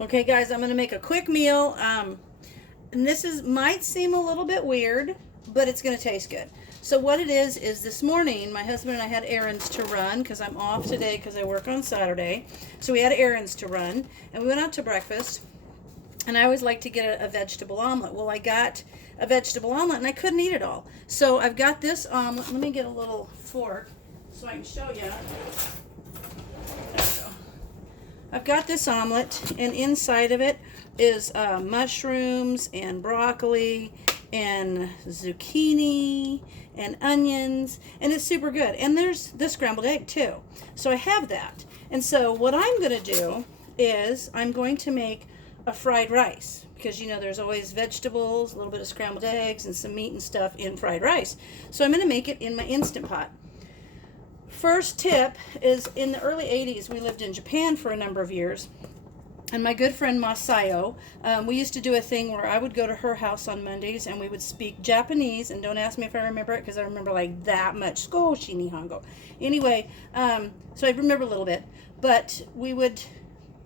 Okay, guys, I'm going to make a quick meal. And might seem a little bit weird, but it's going to taste good. So what it is this morning, my husband and I had errands to run because I'm off today because I work on Saturday. So we had errands to run, and we went out to breakfast. And I always like to get a vegetable omelet. Well, I got a vegetable omelet, and I couldn't eat it all. So I've got this omelet. Let me get a little fork so I can show you. There we go. I've got this omelet, and inside of it is mushrooms and broccoli and zucchini and onions, and it's super good. And there's the scrambled egg too. So I have that. And so what I'm going to do is I'm going to make a fried rice, because there's always vegetables, a little bit of scrambled eggs, and some meat and stuff in fried rice. So I'm going to make it in my Instant Pot. First tip is, in the early 80s, we lived in Japan for a number of years, and my good friend Masayo, we used to do a thing where I would go to her house on Mondays, and we would speak Japanese, and don't ask me if I remember it, because I remember like that much. Skoshi Nihongo. Anyway, so I remember a little bit, but we would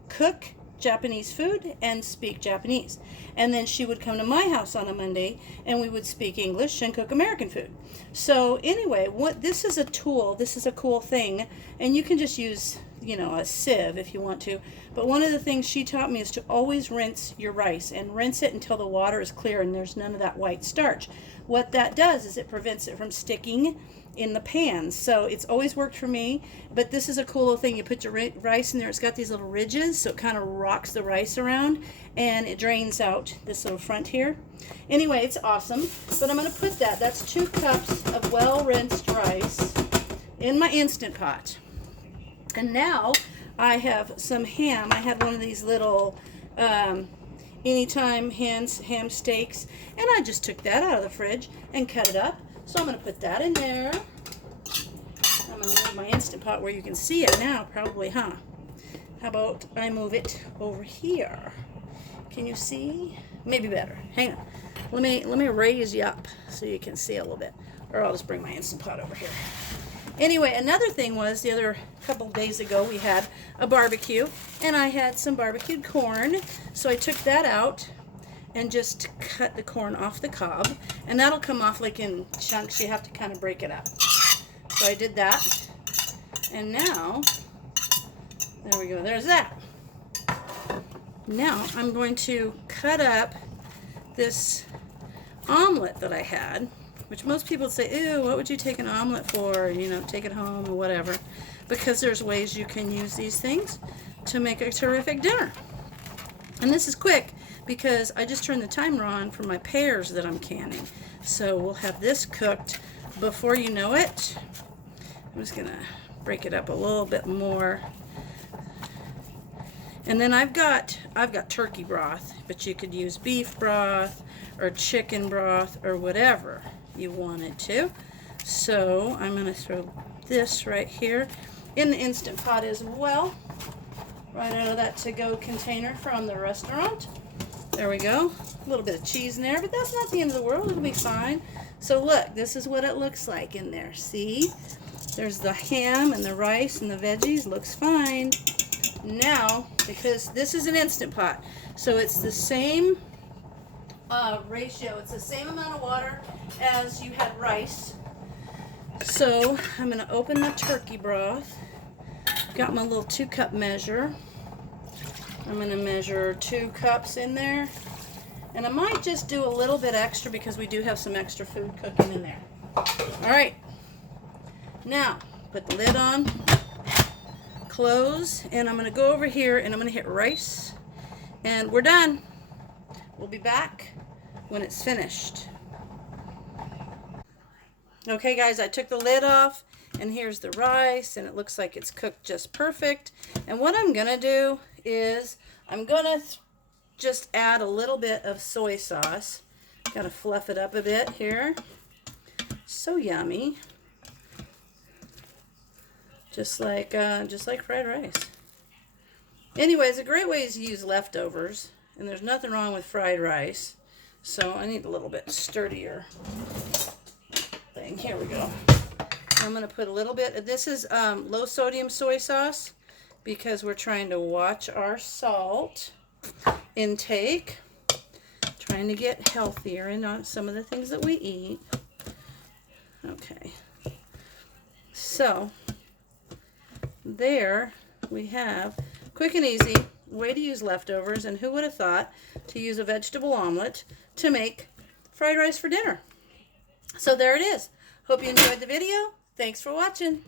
cook Japanese food and speak Japanese. And then she would come to my house on a Monday, and we would speak English and cook American food. So anyway, this is a tool, this is a cool thing, and you can just use, a sieve if you want to. But one of the things she taught me is to always rinse your rice, and rinse it until the water is clear and there's none of that white starch. What that does is it prevents it from sticking in the pan. So it's always worked for me. But this is a cool little thing. You put your rice in there. It's got these little ridges, so it kind of rocks the rice around, and it drains out this little front here. Anyway, it's awesome. But I'm going to put that's 2 cups of well-rinsed rice in my Instant Pot. And now I have some ham. I had one of these little anytime ham steaks, and I just took that out of the fridge and cut it up. So I'm going to put that in there. I'm going to move my Instant Pot where you can see it now, probably, huh? How about I move it over here? Can you see? Maybe better. Hang on. Let me raise you up so you can see a little bit. Or I'll just bring my Instant Pot over here. Anyway, another thing was, the other couple days ago we had a barbecue, and I had some barbecued corn. So I took that out and just cut the corn off the cob, and that'll come off like in chunks. You have to kind of break it up. So I did that, and now, there we go, there's that. Now I'm going to cut up this omelet that I had, which most people say, ew, what would you take an omelet for? Take it home or whatever. Because there's ways you can use these things to make a terrific dinner. And this is quick, because I just turned the timer on for my pears that I'm canning. So we'll have this cooked before you know it. I'm just going to break it up a little bit more. And then I've got turkey broth, but you could use beef broth or chicken broth or whatever you wanted to. So I'm going to throw this right here in the Instant Pot as well, right out of that to-go container from the restaurant. There we go. A little bit of cheese in there, but that's not the end of the world. It'll be fine. So look, this is what it looks like in there. See? There's the ham and the rice and the veggies. Looks fine. Now, because this is an Instant Pot, so it's the same ratio. It's the same amount of water as you had rice. So I'm going to open the turkey broth. Got my little 2-cup measure. I'm going to measure 2 cups in there. And I might just do a little bit extra because we do have some extra food cooking in there. All right. Now, put the lid on, close, and I'm going to go over here and I'm going to hit rice. And we're done. We'll be back when it's finished. Okay, guys, I took the lid off, and here's the rice, and it looks like it's cooked just perfect. And what I'm going to do is I'm going to just add a little bit of soy sauce. Got to fluff it up a bit here. So yummy. Just like fried rice. Anyways, a great way is to use leftovers, and there's nothing wrong with fried rice. So I need a little bit sturdier thing. Here we go. I'm going to put a little bit. This is low sodium soy sauce because we're trying to watch our salt. intake. Trying to get healthier and not some of the things that we eat. Okay. So, there we have quick and easy way to use leftovers, and who would have thought to use a vegetable omelet to make fried rice for dinner. So there it is. Hope you enjoyed the video. Thanks for watching.